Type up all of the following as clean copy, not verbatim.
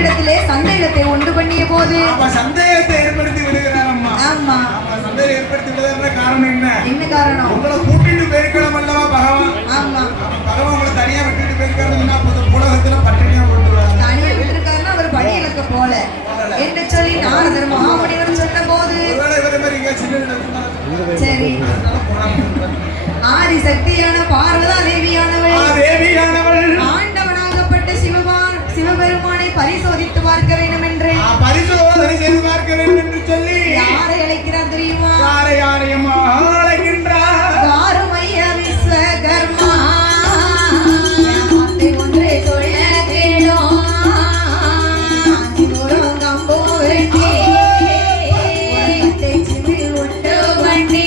இடத்திலே சந்தேகத்தை உண்டு பண்ணிய போது சந்தேகத்தை ஏற்படுத்தி விடுகிறார் அம்மா. ஆமா சந்தேகம் ஏற்படுத்தி விடுறதுல காரணம் என்ன? என்ன காரணம்? உங்களை கூட்டிட்டு போயிருக்கலாம் அல்லவா பகவான். ஆமா பகவான் உங்களை தனியா விட்டுட்டு போயிருக்காருன்னா உலகத்துல பட்டினியா போட்டுருவாங்க. தனியா விட்டுருக்காருன்னா அவர் படி இலக்க போல என்று சொல்லி நாரதர் மகாமுனிவர் சொன்ன போது சரி ஆதி சக்தியான பார்வதா தேவியானவள் ஆண்டவனாகப்பட்ட சிவபெருமானை பரிசோதித்து பார்க்க வேண்டும் என்று பரிசோதனை செய்து பார்க்க வேண்டும் என்று சொல்லி யாரை அழைக்கிறார் தெரியுமா? யாரையும் அழைக்கின்றார். காருமையா விஸ்வகர்மா ஒன்றே சொல்ல கேளும் கம்போ வெட்டி சிமிழ் உண்டு வண்டி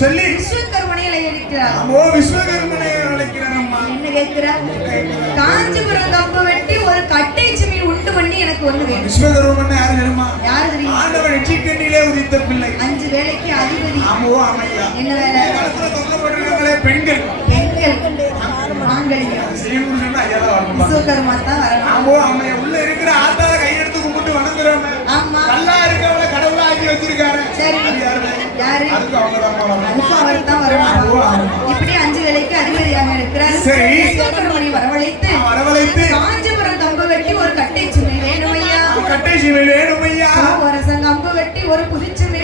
சொல்லி விஸ்வகர்மனை அழைக்கிறார். விஸ்வகர்மனை அழைக்கிறார் அம்மா. என்ன கேட்கிறார்? காஞ்சிபுரம் கம்பு வெட்டி ஒரு கட்டை சிமிழ் உண்டு பண்ணி எனக்கு ஒண்ணு வேணும். விஸ்வகர்மன் யாரு தெரியுமா? யாரு தெரியுமா? ஆண்டவன் எச்சிக்கண்ணிலே உதித்த பிள்ளை. 5 வேளைக்கு அதிபதி. ஆமாவோ ஆமையா. என்ன வேலை? காலத்துல தொங்கப்படுறாங்களே பெண்கள். ஆண்கள். செய்யணும்னு சொன்னா ஐயாதான் வரணும். விஸ்வகர்மா தான் வரணும். ஆமாவோ ஆமையா. உள்ள இருக்கிற ஆத்தால கையெடுத்து கும்பிட்டு வணங்குறோம். ஆமா. நல்லா இருக்கவள கடவுளா ஆக்கி வச்சிருக்காரு. சரி. யாரு? அதுக்கு அவங்க தான் வரணும். அதுக்கு அவர் தான் வரணும். இப்படி 5 வேளைக்கு அதிபதியாக இருக்கிறார். சரி. விஸ்வகர்மனை வரவழைத்து காஞ்சிபுரம் கம்பு வெட்டி ஒரு கட்டை சிமிழ் வேணும் ஐயா. கட்டை சிமிழ் வேணும் ஐயா. ஒரு கம்பு வெட்டி ஒரு புதுச்சிமிழ்